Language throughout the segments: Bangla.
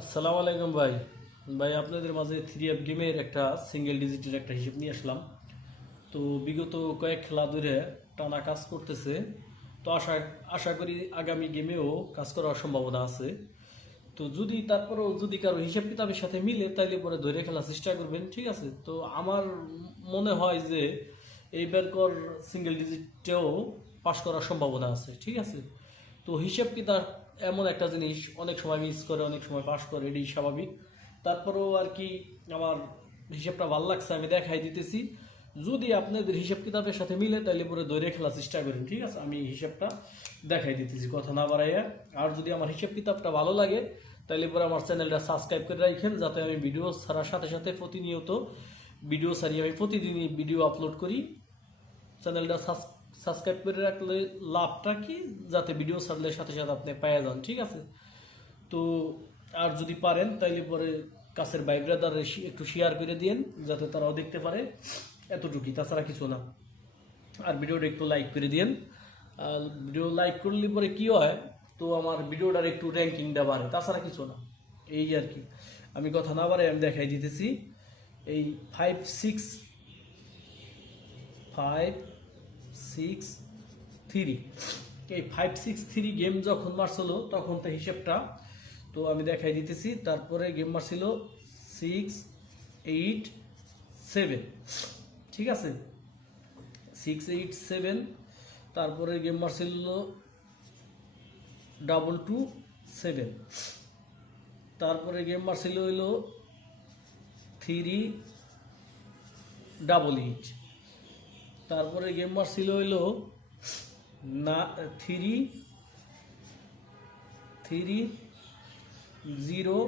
আসসালামু আলাইকুম ভাই। ভাই, আপনাদের মাঝে থ্রি এফ গেমের একটা সিঙ্গেল ডিজিটের একটা হিসেব নিয়ে আসলাম। তো বিগত কয়েক খেলা ধরে টানা কাজ করতেছে। তো আশা আশা করি আগামী গেমেও কাজ করার সম্ভাবনা আছে। তো যদি তারপরেও যদি কারও হিসাব কিতাবের সাথে মিলে, তাইলে পরে ধরে খেলার চেষ্টা করবেন, ঠিক আছে? তো আমার মনে হয় যে এইবারকর সিঙ্গেল ডিজিটেও পাশ করার সম্ভাবনা আছে, ঠিক আছে? তো হিসাব কিতাব এমন একটা জিনিস, অনেক সময় মিস করে, অনেক সময় পাস করে, এটাই স্বাভাবিক। তারপরেও আর কি আমার হিসাবটা ভালো লাগছে, আমি দেখাই দিতেছি। যদি আপনাদের হিসাব কিতাবের সাথে মিলে, তাহলে পরে দৈরে খেলার চেষ্টা করেন, ঠিক আছে? আমি হিসাবটা দেখাই দিতেছি, কথা না বাড়াইয়া। আর যদি আমার হিসাব কিতাবটা ভালো লাগে, তাহলে পরে আমার চ্যানেলটা সাবস্ক্রাইব করে রাখেন যাতে আমি ভিডিও ছাড়ার সাথে সাথে প্রতিনিয়ত ভিডিও ছাড়ি আমি প্রতিদিনই ভিডিও আপলোড করি। চ্যানেলটা সাবস্ক্রাইব করে রাখলে লাভটা কি? যাতে ভিডিও ছাড়লে সাথে সাথে আপনি পেয়ে যান, ঠিক আছে? তো আর যদি পারেন, তাইলে পরে কাছের ভাই ব্রাদার একটু শেয়ার করে দিন যাতে তারাও দেখতে পারে। এতটুকুই, তাছাড়া কিছু না। আর ভিডিওটা একটু লাইক করে দিন ভিডিও লাইক করলে পরে কি হয়? তো আমার ভিডিওটার একটু র্যাঙ্কিংটা বাড়ে, তাছাড়া কিছু না। এই আর কি। আমি কথা না বাড়ে আমি দেখাই দিতেছি। এই five six five six three এই ফাইভ সিক্স থ্রি গেম যখন মারছিল, তখন তো হিসেবটা, তো আমি দেখাই দিতেছি, তারপরে গেম মারছিল সিক্স এইট সেভেন ঠিক আছে? সিক্স এইট সেভেন তারপরে গেম মারছিল ডাবল টু সেভেন তারপরে গেম মারছিল হইল থ্রি ডাবল এইট তারপরে গেম ছিল হইল না থ্রি থ্রি জিরো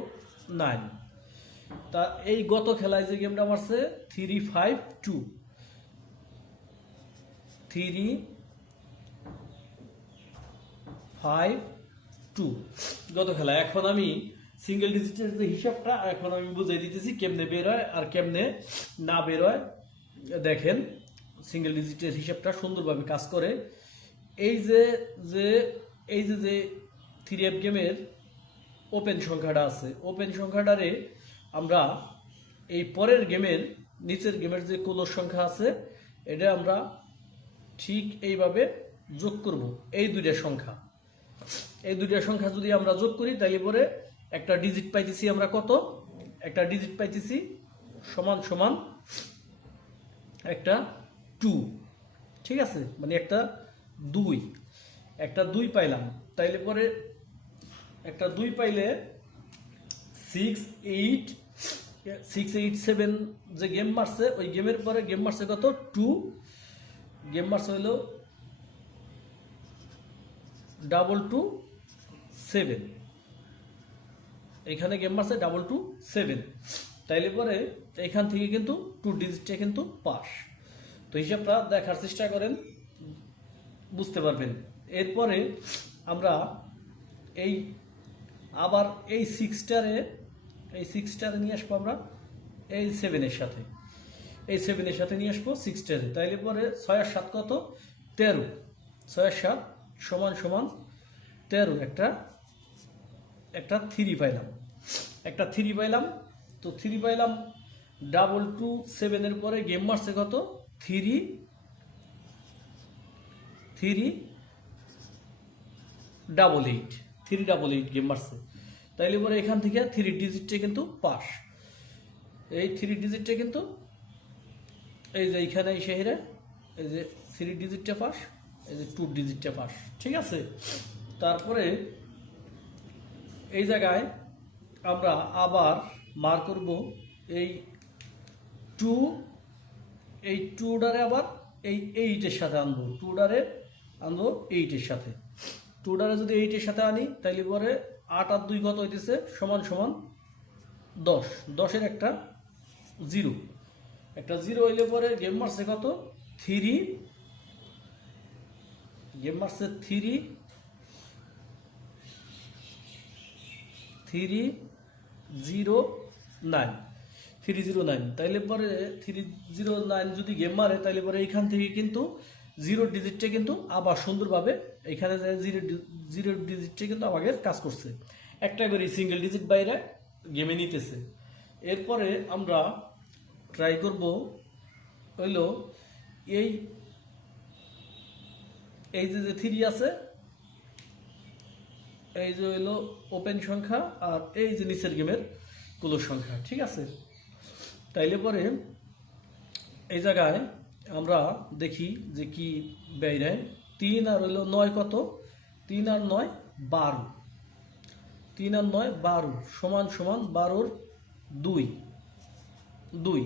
নাইন তা এই গত খেলায় যে গেমটা মারছে three five two three five two গত খেলা এখন আমি সিঙ্গেল ডিজিটের যে হিসাবটা, এখন আমি বুঝাই দিতেছি কেমনে বের হয় আর কেমনে না বের হয়। দেখেন। সিঙ্গেল ডিজিটের হিসাবটা সুন্দরভাবে কাজ করে। এই যে যে, এই যে যে থ্রি এফ গেমের ওপেন সংখ্যাটা আছে ওপেন সংখ্যাটারে আমরা এই পরের গেমের নিচের গেমের যে কুলোর সংখ্যা আছে, এটা আমরা ঠিক এইভাবে যোগ করব, এই দুইটা সংখ্যা। এই দুইটা সংখ্যা যদি আমরা যোগ করি, তাহলে পরে একটা ডিজিট পাইতেছি আমরা কত? একটা ডিজিট পাইতেছি সমান সমান একটা টু ঠিক আছে? মানে একটা দুই। একটা দুই পাইলাম। তাইলে পরে একটা দুই পাইলে six eight six eight seven যে গেম মারছে, ওই গেমের পরে গেম মারছে কত? টু গেম মারছে হইল ডাবল টু সেভেন এখানে গেম মারছে ডাবল টু সেভেন তাইলে পরে এখান থেকে কিন্তু টু ডিজিটটা কিন্তু পাস। তো হিসাবটা দেখার চেষ্টা করেন, বুঝতে পারবেন। এরপরে আমরা এই আবার এই সিক্সটারে এই সিক্সটারে নিয়ে আসব আমরা, এই সেভেনের সাথে। এই সেভেনের সাথে নিয়ে আসব সিক্সটারে তাইলে পরে ছয় সাত কত? তেরো। ছয় আর সাত সমান সমান তেরো। একটা একটা থ্রি পাইলাম। একটা থ্রি পাইলাম। তো থ্রি পাইলাম ডাবল টু সেভেনের পরে গেম মারছে কত? Three three double eight three double eight game মারছে তাইলে পরে এখান থেকে থ্রি ডিজিটটা কিন্তু পাস। এই থ্রি ডিজিটটা কিন্তু, এই যে এইখানে এই শহরে এই যে থ্রি ডিজিটটা পাস, এই যে টু ডিজিটটা পাস, ঠিক আছে? তারপরে এই জায়গায় আমরা আবার মার করব এই টু এই টুডারে আবার এই এইটের সাথে আনব। টুডারে আনব এইটের সাথে। টুডারে যদি এইটের সাথে আনি, তাইলে পরে আট আর দুই কত হইতেছে? সমান সমান দশ। দশের একটা জিরো। একটা জিরো হইলে পরে গেম মারছে কত? থ্রি গেম মারছে three three zero nine three zero nine তাইলে পরে থ্রি জিরো নাইন যদি গেম মারে, তাইলে পরে এইখান থেকে কিন্তু জিরো ডিজিটটা কিন্তু আবার সুন্দরভাবে এখানে যে জিরো জিরো ডিজিটটা কিন্তু আমাদের কাজ করছে। একটা করে সিঙ্গেল ডিজিট বাইরে গেমে নিতেছে। এরপরে আমরা ট্রাই করব হইল এই এই যে যে থ্রি আছে, এই যে হইল ওপেন সংখ্যা আর এই যে নিচের গেমের ক্লোজ সংখ্যা, ঠিক আছে? তাইলে পরে এই জায়গায় আমরা দেখি যে কি ব্যয় তিন আর হইল নয় কত? তিন আর নয় বারো। তিন আর নয় বারো সমান সমান বারোর দুই। দুই।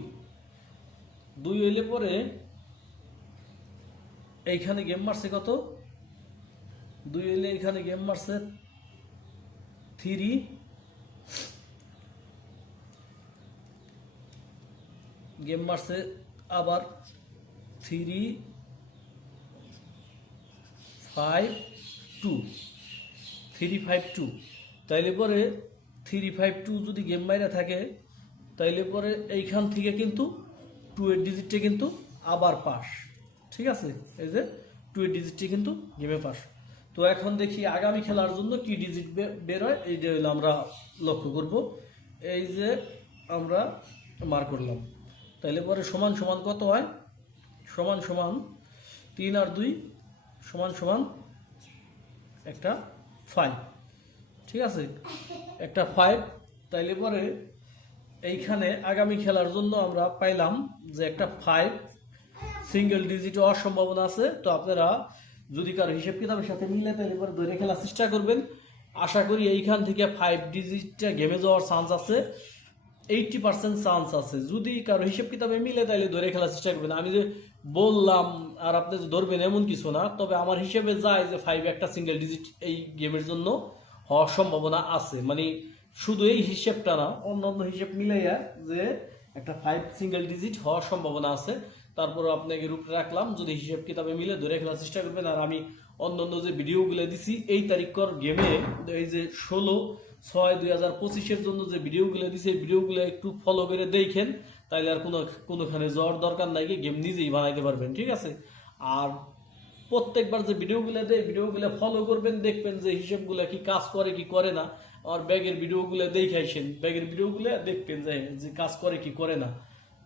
দুই হইলে পরে এইখানে গেম মারছে কত? দুই হইলে এইখানে গেম মারছে থ্রি গেম মারছে, আবার three five two three five two তাইলে পরে থ্রি ফাইভ টু যদি গেম মাইরা থাকে, তাইলে পরে এইখান থেকে কিন্তু টু এর ডিজিটটা কিন্তু আবার পাস। ঠিক আছে? এই যে টু এর ডিজিটটি কিন্তু গেমে পাস। তো এখন দেখি আগামী খেলার জন্য কি ডিজিট বের হয়, এই যে হলো আমরা লক্ষ্য করব। এই যে আমরা মার করলাম। তাইলে পরে সমান সমান কত হয়? সমান সমান তিন আর দুই সমান সমান একটা ফাইভ ঠিক আছে? একটা ফাইভ তাইলে পরে এইখানে আগামী খেলার জন্য আমরা পাইলাম যে একটা ফাইভ সিঙ্গেল ডিজিট হওয়ার সম্ভাবনা আছে। তো আপনারা যদি কারও হিসেব কিতাবের সাথে মিলে তাহলে পরে ধরে খেলার চেষ্টা করবেন। আশা করি এইখান থেকে ফাইভ ডিজিটটা গেমে যাওয়ার চান্স আছে। এইটটি পার্সেন্ট চান্স আছে। যদি কারও হিসেব কিতাবে মিলে তাহলে ধরে খেলার চেষ্টা করবেন। আমি যে বললাম আর আপনি যে ধরবেন এমন কিছু না, তবে আমার হিসেবে যায় যে ফাইভ একটা সিঙ্গেল ডিজিট এই গেমের জন্য হওয়ার সম্ভাবনা আছে। মানে শুধু এই হিসেবটা না অন্য অন্য হিসেব মিলাইয়া যে একটা ফাইভ সিঙ্গেল ডিজিট হওয়ার সম্ভাবনা আছে। তারপর আপনাকে রূপে রাখলাম। যদি হিসেব কিতাবে মিলে ধরে খেলার চেষ্টা করবেন, আর আমি অন্য অন্য যে ভিডিওগুলো দিছি, এই তারিখর গেমে এই যে ষোলো ছয় দুই হাজার পঁচিশের জন্য যে ভিডিওগুলো দিছি, এই ভিডিওগুলো একটু ফলো করে দেখেন। তাইলে আর কোনো, কোনোখানে যাওয়ার দরকার নাই গেম নিজেই বানাইতে পারবেন, ঠিক আছে? আর প্রত্যেকবার যে ভিডিওগুলো দেয় ভিডিওগুলো ফলো করবেন, দেখবেন যে হিসেবগুলো কি কাজ করে, কি করে না। আর ব্যাগের ভিডিওগুলো দেখে আইসেন ব্যাগের ভিডিওগুলো দেখবেন যে কাজ করে, কি করে না।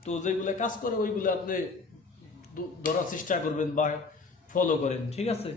তো যেগুলো কাজ করে ওইগুলো আপনি ধরার চেষ্টা করবেন বা ফলো করেন ঠিক আছে?